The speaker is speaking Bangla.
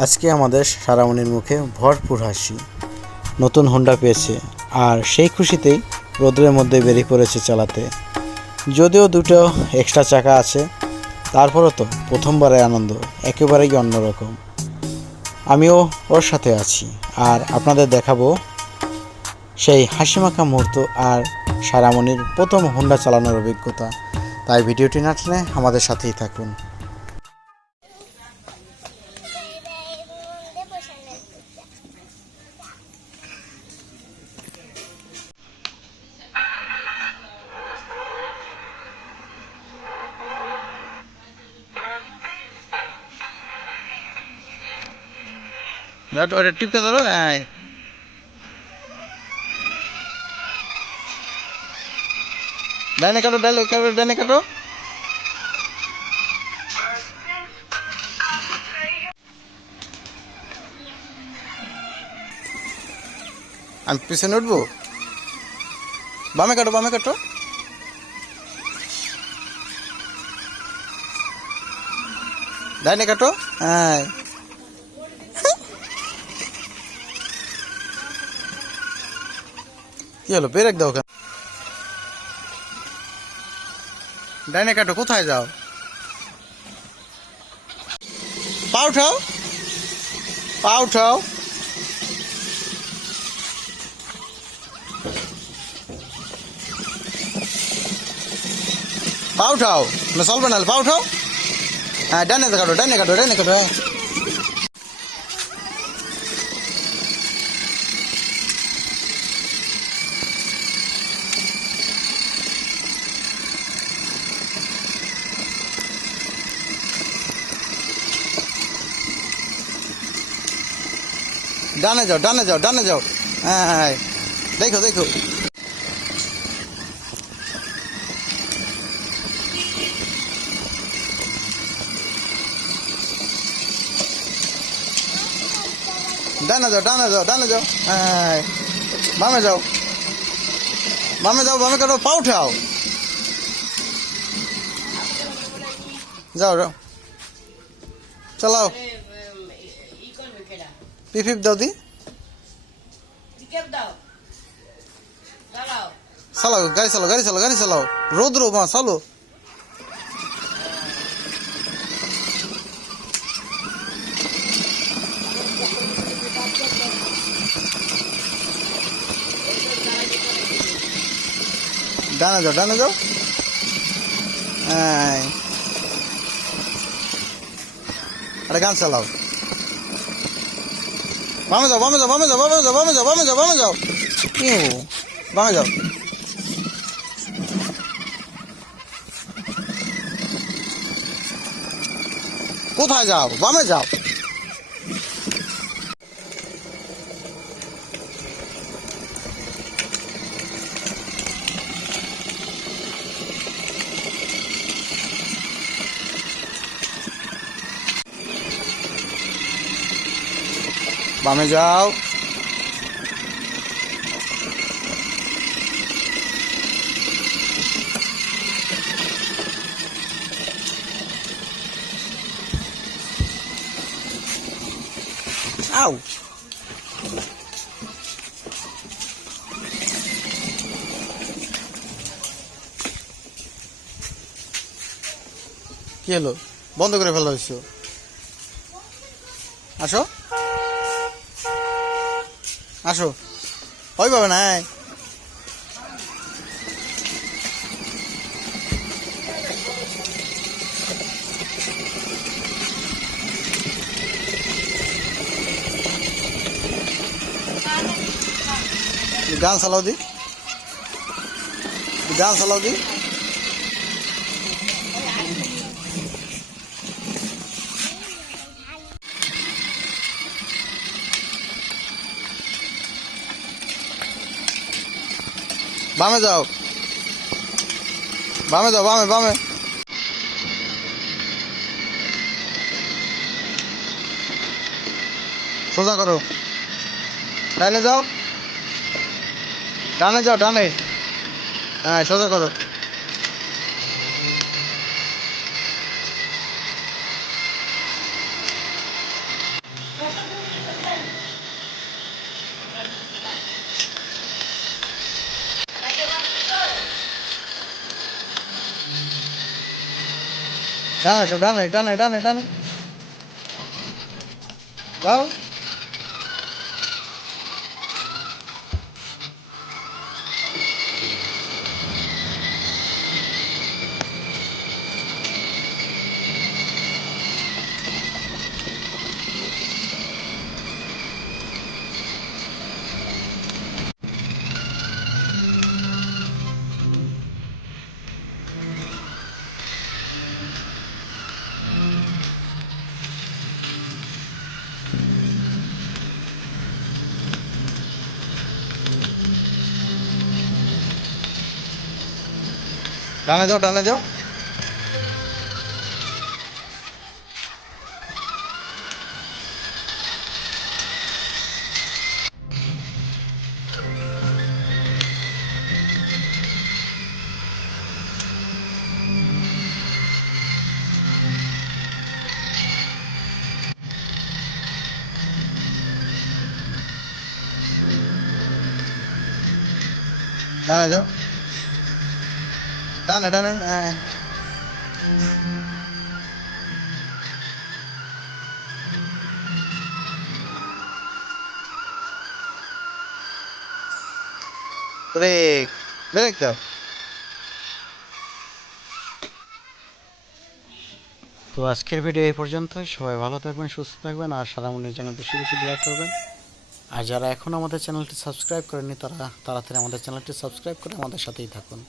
আজকে আমাদের সারামণির মুখে ভরপুর হাসি। নতুন হোন্ডা পেয়েছে আর সেই খুশিতেই রোদ্রের মধ্যে বেরিয়ে পড়েছে চালাতে। যদিও দুটো এক্সট্রা চাকা আছে, তারপরও তো প্রথমবারে আনন্দ একেবারেই অন্যরকম। আমিও ওর সাথে আছি আর আপনাদের দেখাবো সেই হাসিমাখা মুহূর্ত আর সারামণির প্রথম হোন্ডা চালানোর অভিজ্ঞতা। তাই ভিডিওটি না টেনে আমাদের সাথেই থাকুন। টিপকে ধরো। ডাইনে কাটো, ডাইনে কাটো। আমি পিছনে উঠবো। বামে কাটো, বামে কাটো। ডাইনে কাটো। হ্যাঁ, কি হলো? ব্রেক দাও কেন? ডাইনে কাটো। কোথায় যাও? পা উঠাও, পা উঠাও। পা উঠাও, না চলবে না। পা উঠাও। হ্যাঁ, ডাইনে কাটো, ডাইনে কাটো, ডাইনে কাটো। হ্যাঁ, ডানে যাও, ডানে যাও, ডানে যাও। হ্যাঁ হ্যাঁ, দেখো দেখো। ডানে যাও, ডানে যাও, ডানে যাও। হ্যাঁ, বামে যাও, বামে যাও, বামে কাটো। পা উঠাও। যাও যাও, চালাও। পিপ দাও দি। চালাও, গাড়ি চালাও, গাড়ি চালাও, গাড়ি চালাও। রোদ্র মা, চালো। ডানে যাও, ডানে যাও। হ্যাঁ, আরে গান চালাও। বামে যাও, বামে যাও, বামে যাও, বামে যাও, বামে যাও, বামে যাও, বামে যাও। কি হবো? বামে যাও। কোথায় যাও? বামে যাও। বামে যাও। আউ, কি হলো? বন্ধ করে ফেলা হয়েছে। আসো, আসো। ওইভাবে না। গান চালাও দি, গান চালাও দি। বামে যাও, বামে যাও, বামে বামে। সোজা করো। ডানে যাও, ডানে যাও, ডানে। হ্যাঁ, সোজা করো। ডানে ডানে ডানে ডানে যাও। ডানে যাও ডানে যাও। ডানে যাও ডানে ডানে ব্রেক ব্রেক দাও। তো আজকের ভিডিও এই পর্যন্তই। সবাই ভালো থাকবেন, সুস্থ থাকবেন, আর সারামনির চ্যানেল বেশি বেশি দোয়া করবেন। আর যারা এখনও আমাদের চ্যানেলটি সাবস্ক্রাইব করেননি তারা তাড়াতাড়ি আমাদের চ্যানেলটি সাবস্ক্রাইব করে আমাদের সাথেই থাকুন।